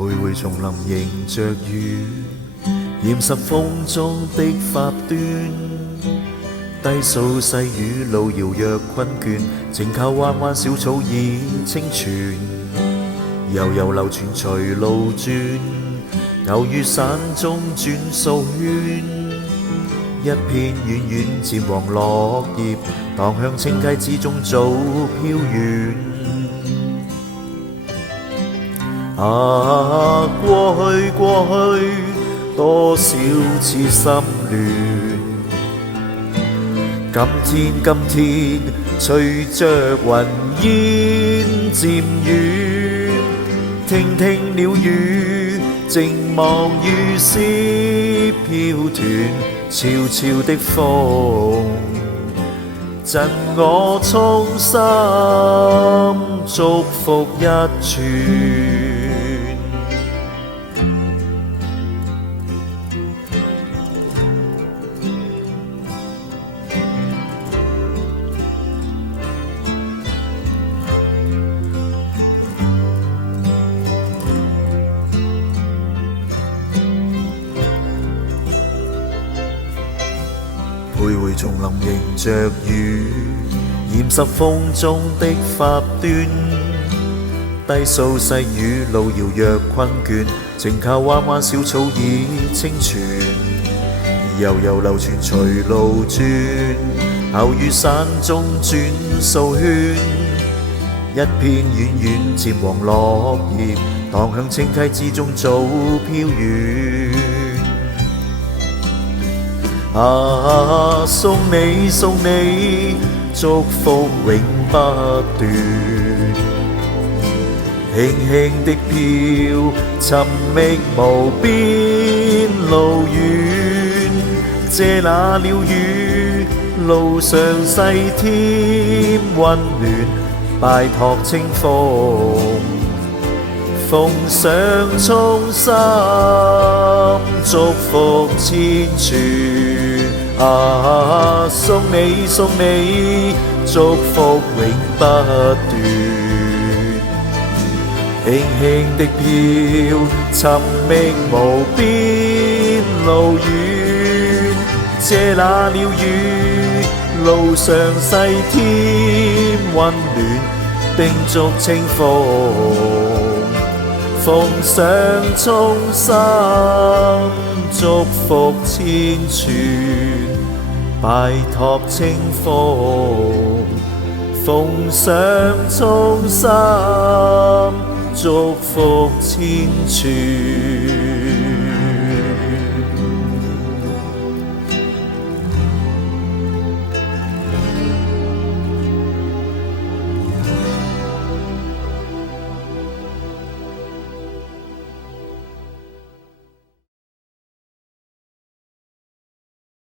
徘徊叢林迎着雨，驗實風中的發端。低訴細雨路遙若困倦，靜靠彎彎小草已清泉。悠悠流傳隨路轉，牛於山中轉數圈。一片遠遠漸黃落葉，蕩向清溪之中早飄遠。啊，過去多少次心亂。今天隨着雲煙漸遠，聽鳥語，靜望雨絲飄斷，悄悄的風贈我衷心祝福一串。徘徊叢林迎着雨，驗實風中的發端。低訴細雨路遙若困倦，靜靠彎彎小草已清泉。悠悠流傳隨路轉，牛於山中轉數圈。一片遠遠漸黃落葉，蕩向清溪之中早飄遠。啊，送你，祝福永不斷。輕輕的飄，尋覓無邊路遠。借那鳥語，路上細添溫暖。拜託清風，奉上衷心祝福千串。啊，送你，祝福永不斷。輕輕的飄，尋覓無邊路遠。借那鳥語，路上細添溫暖。叮囑清風，奉上衷心祝福千串。拜託清風，奉上衷心祝福千串。